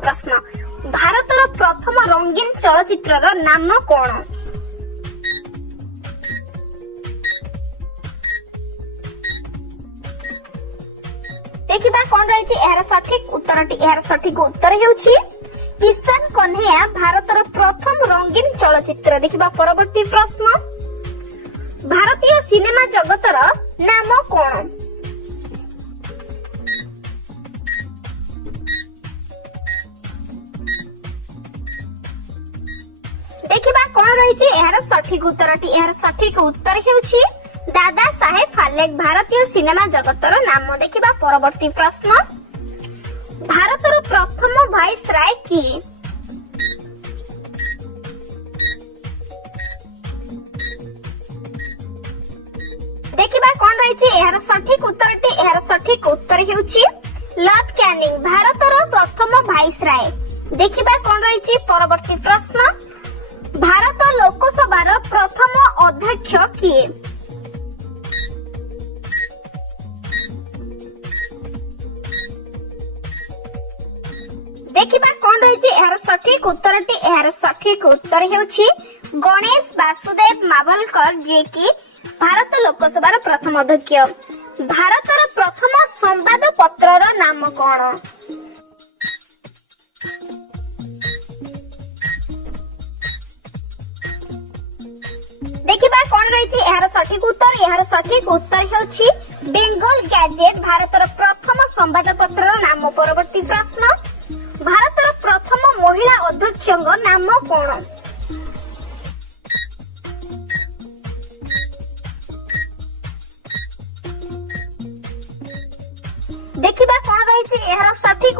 प्रश्न भारतर प्रथम रंगीन चलचित्र नाम कौन? देखिबा कौन रही यार सठिक उत्तर हेउछि किशन कन्हैया भारतर प्रथम रंगीन चलचित्र। देखिबा परवर्ती प्रश्न भारतीय सिनेमा जगतर नाम कौन? देखिबा कौन रही यार सठिक उत्तर हेउछि दादा साहेब फाल्के भारतीय सिनेमा जगतर नाम। देखिबा परवर्ती प्रश्न भारतर प्रथम वाइसराय किए? देखिबा कौन रही यार सठिक उत्तर हेउछि लॉर्ड कैनिंग भारतर प्रथम वाइसराय। देखिबा कौन रही परवर्ती प्रश्न भारत लोकसभार प्रथम अध्यक्ष किए? देखिबा कौन रही यार सठिक उत्तर हेउछि गणेश वासुदेव मावलकर जे कि भारत लोकसभार प्रथम अध्यक्ष। भारतर प्रथम संवाद पत्रर नाम कौन? देखिबा कौन रही यार सठिक उत्तर हेउछि बेंगल गैजेट भारतर प्रथम संवाद पत्रर नाम। परवर्ती प्रश्न भारतर प्रथम महिला अध्यक्षଙ୍କ नाम कौन? देखिबा कौन रही यार सठिक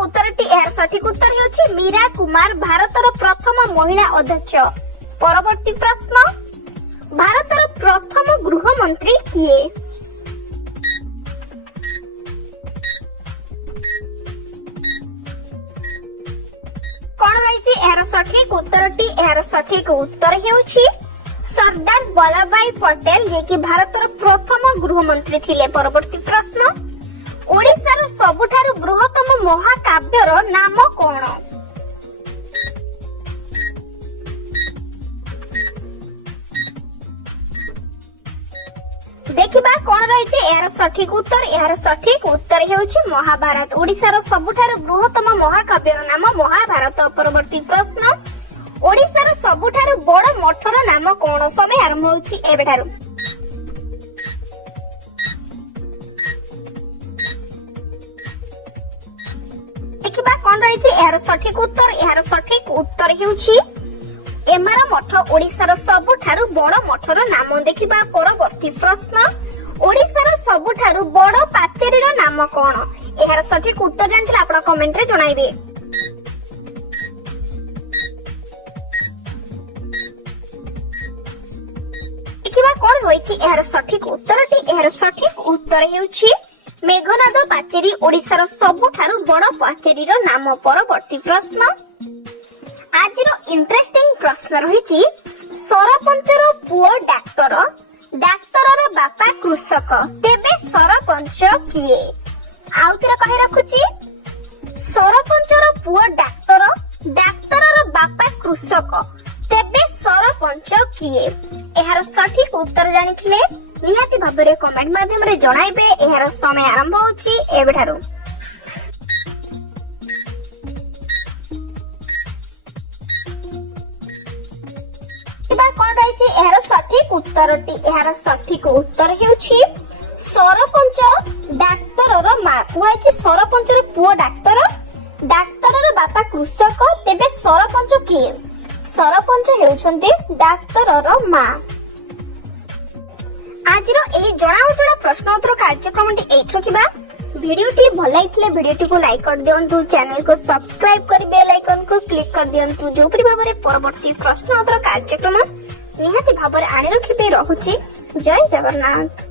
उत्तर हेउछि मीरा कुमार भारतर प्रथम महिला अध्यक्ष। परवर्ती प्रश्न भारतर प्रथम गृह मंत्री किए? कौन रही यार सठिक उत्तर हेउछि सरदार वल्लभ भाई पटेल जे कि भारतर प्रथम गृह मंत्री थिले। परवर्ती प्रश्न ओडिशार सबुठारु बृहत्तम महाकाव्यर नाम कौन? देखिबा कौन रही यार सठिक उत्तर हेउछि महाभारत। ओडिशार सबुठारु बृहत्तम महाकाव्यर नाम महाभारत। परवर्ती प्रश्न ओडिशार सबुठारु बड़ मठर नाम कौन? समय आरंभ होछि एबेठारु। देखिबा कौन रही यार सठिक उत्तर हेउछि एमार मठ ओडिशार सबुठारु बड़ मठर नाम। देखिबा परवर्ती प्रश्न ओडिशार सबुठारु बड़ पाचेरीर नाम कौन? एहार सठिक उत्तर जानथिले आपण कमेंट रे जणाइबे। देखिबा कोन होइछि एहार सठिक उत्तर हेउछि मेघनाद पाचेरी ओडिशार सबुठारु बड़ पाचेरीर नाम। परवर्ती प्रश्न आज इंटरेस्टिंग प्रश्न रही सरपंचर पुओ डाक्तर डाक्तरर बापा कृषक तेबे सरपंच किए? आउथरे कहि रखुची सरपंचर पुओ डाक्तर डाक्तरर बापा कृषक तेबे सरपंच किए? एहार सठिक उत्तर जानिथिले निहाती भाबरे कमेंट माध्यम रे जणाइबे। एहार समय आरंभ होछि एबेठारु। कौन रही यार सठिक उत्तर हेउछि सरपंच डाक्तरर मां। कुहाइछि सरपंचर पुओ डाक्तर डाक्तरर बापा कृषक तेबे सरपंच किए? सरपंच हेउछन्ते डाक्तरर मां। आजिरो एही जणाउजणा प्रश्न उत्तर कार्यक्रमटी एठी रखिबा। वीडियोटी भल लागिथिले वीडियोटी को लाइक कर दियंतु, चैनल को सब्सक्राइब कर बेल आइकन को क्लिक कर दियंतु जोपरि भाबरे परवर्ती प्रश्न उत्तर कार्यक्रम निहाती भाबरे आनि रखिबे। रहुछि जय जगन्नाथ।